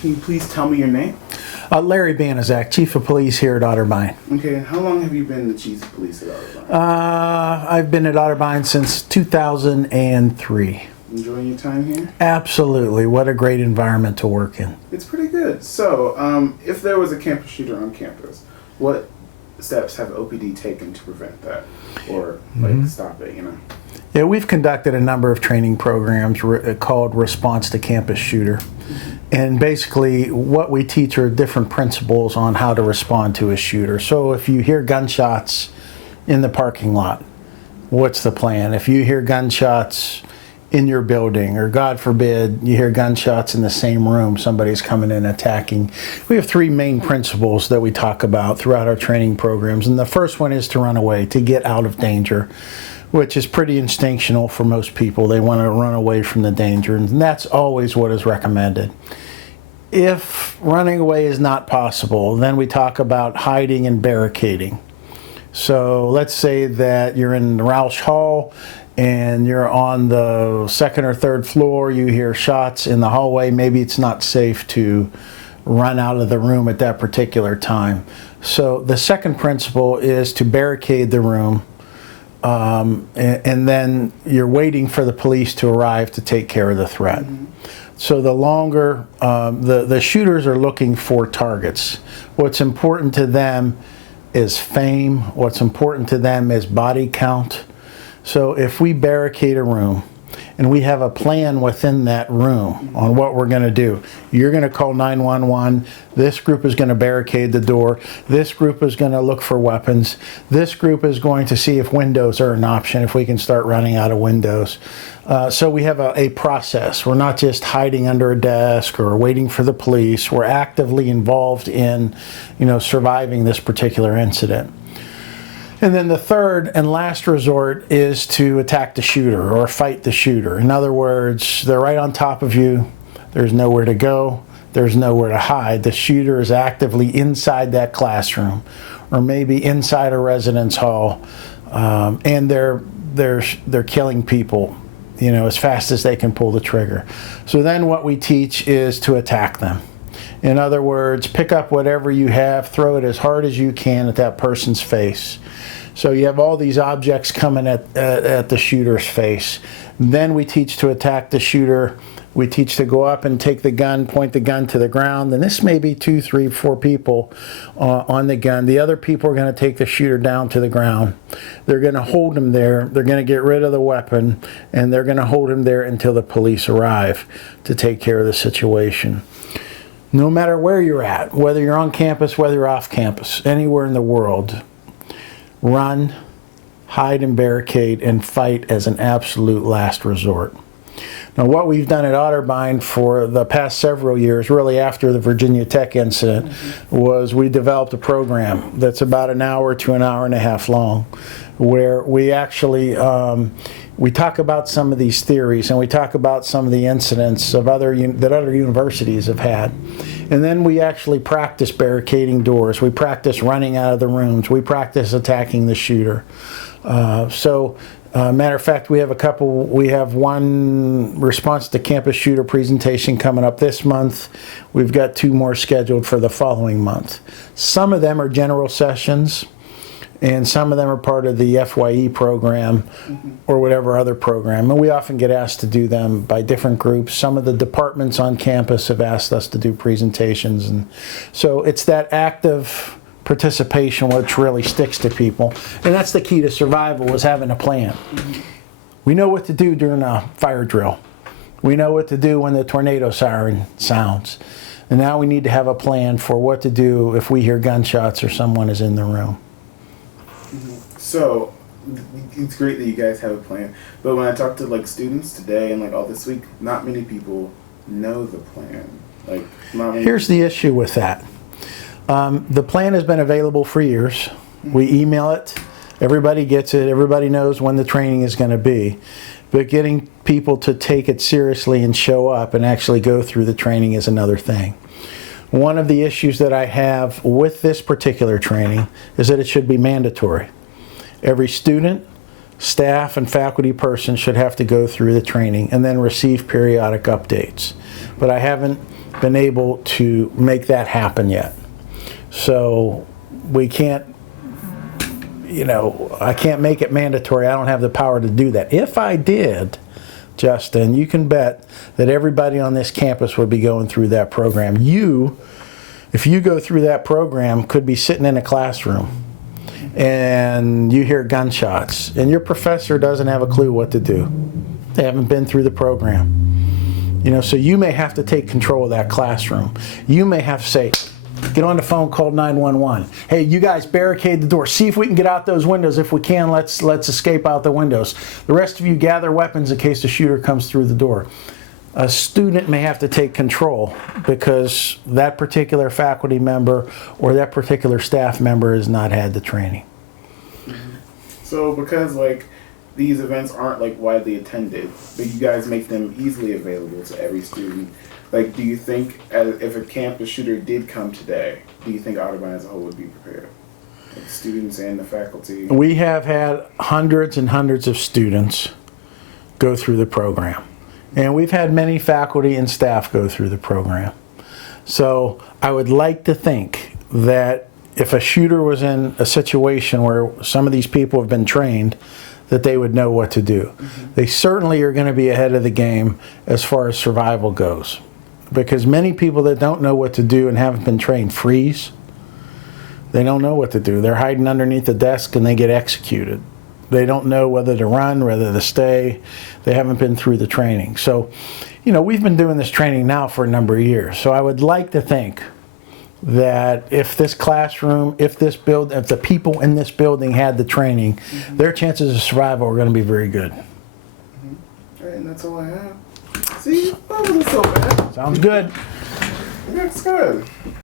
Can you please tell me your name? Larry Banaszak, Chief of Police here at Otterbein. Okay, and how long have you been the Chief of Police at Otterbein? I've been at Otterbein since 2003. Enjoying your time here? Absolutely. What a great environment to work in. It's pretty good. So, if there was a campus shooter on campus, what steps have OPD taken to prevent that? Or, stop it, Yeah, we've conducted a number of training programs called Response to Campus Shooter. And basically, what we teach are different principles on how to respond to a shooter. So if you hear gunshots in the parking lot, what's the plan? If you hear gunshots in your building, or God forbid, you hear gunshots in the same room, somebody's coming in attacking. We have three main principles that we talk about throughout our training programs. And the first one is to run away, to get out of danger, which is pretty instinctual for most people. They want to run away from the danger, and that's always what is recommended. If running away is not possible, then we talk about hiding and barricading. So let's say that you're in Roush Hall and you're on the second or third floor, you hear shots in the hallway. Maybe it's not safe to run out of the room at that particular time. So the second principle is to barricade the room. And then you're waiting for the police to arrive to take care of the threat. So the longer, the shooters are looking for targets. What's important to them is fame. What's important to them is body count. So if we barricade a room, and we have a plan within that room on what we're going to do. You're going to call 911. This group is going to barricade the door. This group is going to look for weapons. This group is going to see if windows are an option, if we can start running out of windows. So we have a process. We're not just hiding under a desk or waiting for the police. We're actively involved in, surviving this particular incident. And then the third and last resort is to attack the shooter or fight the shooter. In other words, they're right on top of you. There's nowhere to go. There's nowhere to hide. The shooter is actively inside that classroom or maybe inside a residence hall, and they're killing people, as fast as they can pull the trigger. So then what we teach is to attack them. In other words, pick up whatever you have, throw it as hard as you can at that person's face. So you have all these objects coming at the shooter's face. Then we teach to attack the shooter. We teach to go up and take the gun, point the gun to the ground. And this may be 2, 3, 4 people on the gun. The other people are going to take the shooter down to the ground. They're going to hold him there. They're going to get rid of the weapon. And they're going to hold him there until the police arrive to take care of the situation. No matter where you're at, whether you're on campus, whether you're off campus, anywhere in the world, run, hide and barricade, and fight as an absolute last resort. Now, what we've done at Otterbein for the past several years, really after the Virginia Tech incident, was we developed a program that's about an hour to an hour and a half long, where we actually we talk about some of these theories and we talk about some of the incidents of that other universities have had. And then we actually practice barricading doors. We practice running out of the rooms. We practice attacking the shooter. Matter of fact, we have one response to campus shooter presentation coming up this month. We've got 2 more scheduled for the following month. Some of them are general sessions, and some of them are part of the FYE program or whatever other program. And we often get asked to do them by different groups. Some of the departments on campus have asked us to do presentations. And so it's that active participation which really sticks to people. And that's the key to survival, is having a plan. We know what to do during a fire drill. We know what to do when the tornado siren sounds. And now we need to have a plan for what to do if we hear gunshots or someone is in the room. So, it's great that you guys have a plan, but when I talk to students today and all this week, not many people know the plan. Here's the issue with that. The plan has been available for years. We email it. Everybody gets it. Everybody knows when the training is going to be. But getting people to take it seriously and show up and actually go through the training is another thing. One of the issues that I have with this particular training is that it should be mandatory. Every student, staff, and faculty person should have to go through the training and then receive periodic updates. but I haven't been able to make that happen yet. So we can't, I can't make it mandatory. I don't have the power to do that. If I did, Justin, you can bet that everybody on this campus would be going through that program. If you go through that program, could be sitting in a classroom and you hear gunshots and your professor doesn't have a clue what to do. They haven't been through the program. So you may have to take control of that classroom. You may have to say, get on the phone, call 911. Hey, you guys barricade the door. See if we can get out those windows. If we can, let's escape out the windows. The rest of you gather weapons in case the shooter comes through the door. A student may have to take control because that particular faculty member or that particular staff member has not had the training. So because these events aren't widely attended, but you guys make them easily available to every student, do you think if a campus shooter did come today, do you think Otterbein as a whole would be prepared? The students and the faculty? We have had hundreds and hundreds of students go through the program. And we've had many faculty and staff go through the program. So I would like to think that if a shooter was in a situation where some of these people have been trained, that they would know what to do. Mm-hmm. They certainly are going to be ahead of the game as far as survival goes. Because many people that don't know what to do and haven't been trained freeze. They don't know what to do. They're hiding underneath the desk and they get executed. They don't know whether to run, whether to stay. They haven't been through the training. So, we've been doing this training now for a number of years. So I would like to think that if this classroom, if the people in this building had the training, mm-hmm. their chances of survival are going to be very good. Mm-hmm. All right, and that's all I have. See, that wasn't so bad. Sounds good. That's good.